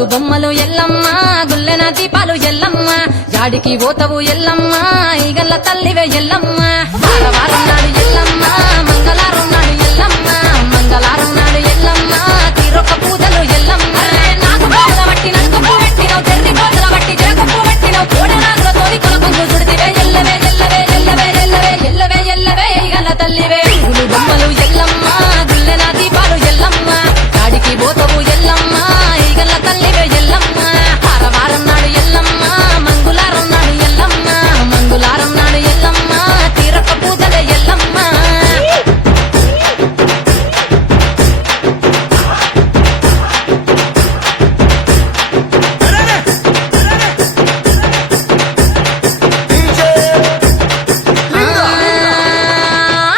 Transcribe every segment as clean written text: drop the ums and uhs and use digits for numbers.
గుగులు బొమ్మలు ఎల్లమ్మ గుల్లెన దీపాలు ఎల్లమ్మ జాడికి పోతవు ఎల్లమ్మ ఈగల్ల తల్లివే ఎల్లమ్మ వారం నాడు ఎల్లమ్మ మంగళారం నాడు ఎల్లమ్మ మంగళారం నాడు ఎల్లమ్మ తీరొక్క పూజలు ఎల్లమ్మ నాకు బాధ బట్టి నన్ను పెట్టినవు తెల్లి కోతల బట్టి జగప్పు పెట్టినవు కోడనాగులతోని కొలకొంగు చుడితివే ఎల్లవే ఎల్లవే ఎల్లవే ఎల్లవే ఎల్లవే ఎల్లవే ఈగల్ల తల్లివే గుగులు బొమ్మలు ఎల్లమ్మ గుల్లెన దీపాలు ఎల్లమ్మ జాడికి పోతవు ఎల్లమ్మ ఈగల్ల తల్లివే ఎల్లమ్మ వారం నాడు ఎల్లమ్మ మంగుళారం నాడు ఎల్లమ్మ మంగుళారం నాడు ఎల్లమ్మ తీరొక్క పూజలే ఎల్లమ్మ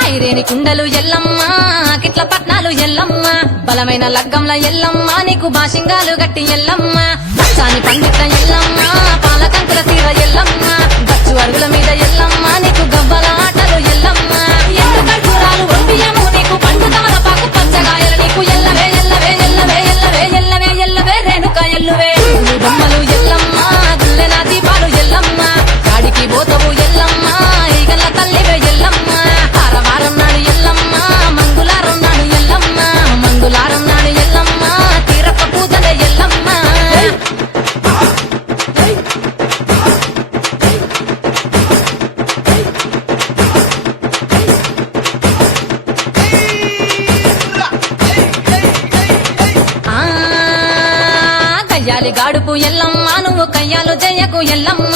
ఐరేని కుండలు ఎల్లమ్మ కిట్ల పట్నాలు ఎల్లమ్మ బలమైన లగ్గంల ఎల్లమ్మ నీకు బాషింగాలు గట్టి ఎల్లమ్మ సాని పండిట్ల ఎల్లమ్మ పాలకంకుల తీర ఎల్లమ్మ గచ్చు అరుగుల మీద ఎల్లమ్మ నీకు గవ్వల ఆటలు ఎల్లమ్మ ఎండు కర్పూరాలు ఒప్పియము నీకు పండు తమలపాకు పచ్చగాయలు నీకు ఎల్లవే ఎల్లవే ఎల్లవే ఎల్లవే ఎల్లవే ఎల్లవే రేణుక ఎల్లువే గుగులు బొమ్మలు ఎల్లమ్మ గుల్లెన దీపాలు ఎల్లమ్మ గాడికి పోతవు ఎల్లమ్మ ఈగల్ల తల్లివే ఎల్లమ్మ వారం నాడు ఎల్లమ్మ మంగుళారం నాడు ఎల్లమ్మ మంగుళారం నాడు ఎల్లమ్మ తీరొక్క పూజలే ఎల్లమ్మ కయ్యాలి గాడుపు ఎల్లమ్మ నువ్వు కయ్యాలు జయ్యకు ఎల్లమ్మ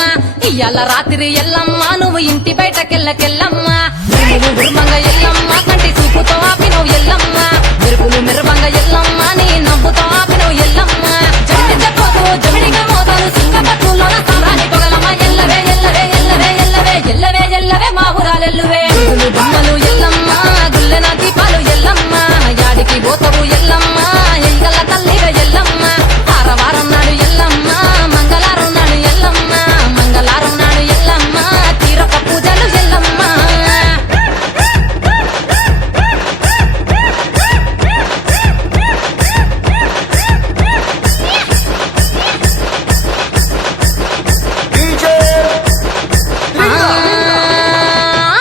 ఇయ్యాల రాత్రి ఎల్లమ్మ నువ్వు ఇంటి బయటకెళ్ళకెళ్ళమ్మ నువ్వు ఉర్మంగ ఎల్లమ్మ కంటి చూపుతో ఆపినవు ఎల్లమ్మ మెరుపులు మెరువంగ ఎల్లమ్మ నీ నవ్వుతో ఆపినవు ఎల్లమ్మ జమిడి చెప్పదు జమిడిగా మోతాలు సింగపట్టులోన సారాని పొగలమ్మ ఎల్లవే ఎల్లవే ఎల్లవే ఎల్లవే ఎల్లవే ఎల్లవే మా ఊరాలెల్లువే గుగులు బొమ్మలు ఎల్లమ్మ గుల్లెన దీపాలు ఎల్లమ్మ యాడికి పోతవు ఎల్లమ్మ ఈగల్ల తల్లివే ఎల్లమ్మ వారం నాడు ఎల్లమ్మ మంగళారం నాడు ఎల్లమ్మ మంగళారం నాడు ఎల్లమ్మ తీరొక్క పూజలు ఎల్లమ్మ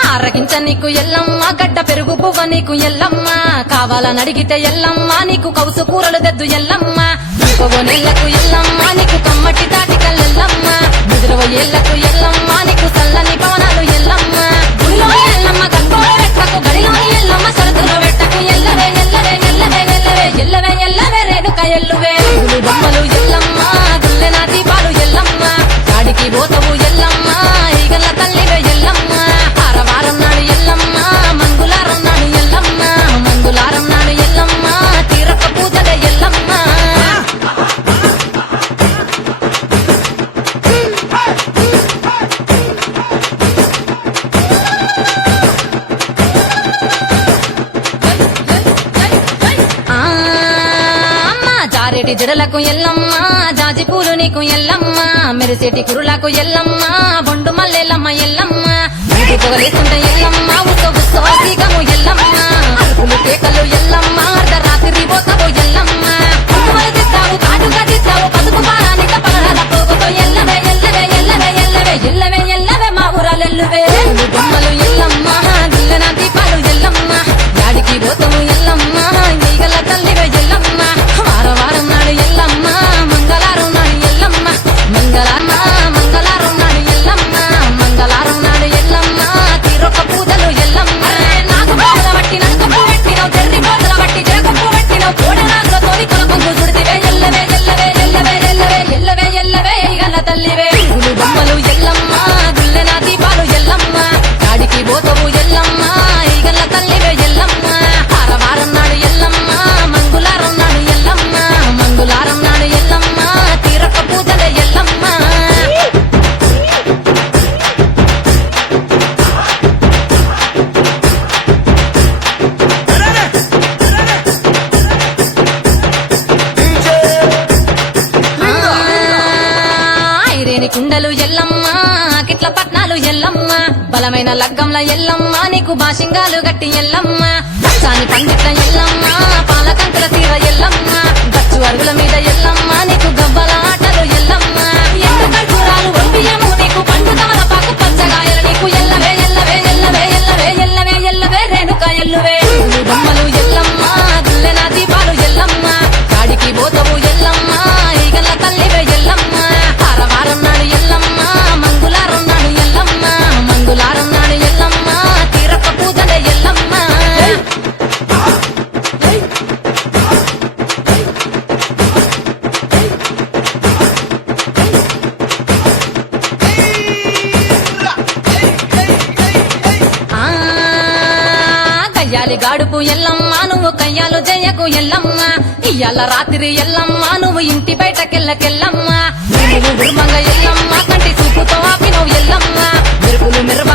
ఆరగించ నీకు ఎల్లమ్మ గడ్డ పెరుగు పువ్వ నీకు ఎల్లమ్మ కావాలని అడిగితే ఎల్లమ్మ నీకు కౌసు కూరలు దద్దు ఎల్లమ్మ నెల్లకు ఎల్లమ్మ నీకు కమ్మటి తాటికల్లెల్లమ్మ ముదురవ ఏళ్లకు ఎల్లమ్మ నీకు చల్లని పవనాలు ఎల్లమ్మ గుడిలో ఎల్లమ్మ గంగోడ వెట్టకు గడిలో ఎల్లమ్మ సరదులో వెట్టకు ఎల్లవే ఎల్లవే ఎల్లవే ఎల్లవే ఎల్లవే ఎల్లవే రేణుక ఎల్లువే గుగులు బొమ్మలు ఎల్లమ్మ గుల్లెన దీపాలు ఎల్లమ్మ గాడికి పోతవు ఎల్లమ్మ ఈగల్ల తల్లివే ఎల్లమ్మ వారం నాడు ఎల్లమ్మ మంగుళారం నాడు ఎల్లమ్మ మంగుళారం నాడు ఎల్లమ్మ తీరొక్క పూజలే ఎల్లమ్మ జారేటి జడలకు ఎల్లమ్మ జాజి పూలు నీకు ఎల్లమ్మ మెరిసేటి కురులకు ఎల్లమ్మ బొండు మల్లెల్లమ్మ ఎల్లమ్మ పొగలేస్తుంటే ఎల్లమ్మ ఉత్సవీకము ఎల్లమ్మ అరుపులు కేకలు ఎల్లమ్మ అర్ధరాత్రి పోతావు ఎల్లమ్మ తిస్తావు కాటుగా తిస్తావు పసుపు పారానిక పగడాల పోగుతో ఎల్లవే ఎల్లవే ఎల్లవే ఎల్లవే ఎల్లవే ఎల్లవే మా ఊరాలెల్లువే బొమ్మలు ఎల్లమ్మ గుల్లెన దీపాలు ఎల్లమ్మ గాడికి పోతావు ఎల్లమ్మ ఈగల తల్లివే ఎల్లమ్మ వారం నాడు ఎల్లమ్మ మంగళారం నాడు ఎల్లమ్మ మంగళారం నాడు ఎల్లమ్మ మంగళారం నాడు ఎల్లమ్మ తీరొక్క పూజలు ఎల్లమ్మ నాకు బాధ బట్టి నన్ను పెట్టినవు తెల్లి కోతల బట్టి జగప్పు పెట్టినవు కోడనాగులతోని కొలకొంగు చుడితివే ఎల్లవే ఎల్లవే ఎల్లవే ఎల్లవే ఎల్లవే ఎల్లవే ఈగల్ల తల్లివే గుగులు బొమ్మలు ఎల్లమ్మ గుల్లెన దీపాలు ఎల్లమ్మ గాడికి పోతవు ఎల్లమ్మ ఈగల్ల తల్లివే ఎల్లమ్మ వారం నాడు ఎల్లమ్మ మంగుళారం నాడు ఎల్లమ్మ మంగుళారం నాడు ఎల్లమ్మ తీరొక్క పూజలే ఎల్లమ్మ ఐరేని కుండలు ఎల్లమ్మ కిట్ల పట్నాలు ఎల్లమ్మ బలమైన లగ్గంల ఎల్లమ్మ నీకు బాషింగాలు గట్టి ఎల్లమ్మ సాని పండిట్ల ఎల్లమ్మ పాలకంకుల తీర ఎల్లమ్మ గచ్చు అరుగుల మీద ఎల్లమ్మ నీకు గవ్వ కయ్యాలి గాడుపు ఎల్లమ్మ నువ్వు కయ్యాలు జయకు ఎల్లమ్మ ఇయ్యాల రాత్రి ఎల్లమ్మ నువ్వు ఇంటి బయటకెళ్ళకెళ్ళమ్మ నువ్వు గుర్మంగ ఎల్లమ్మ కంటి చూపుతో ఆపినవు ఎల్లమ్మ మెరుపులు మెరువ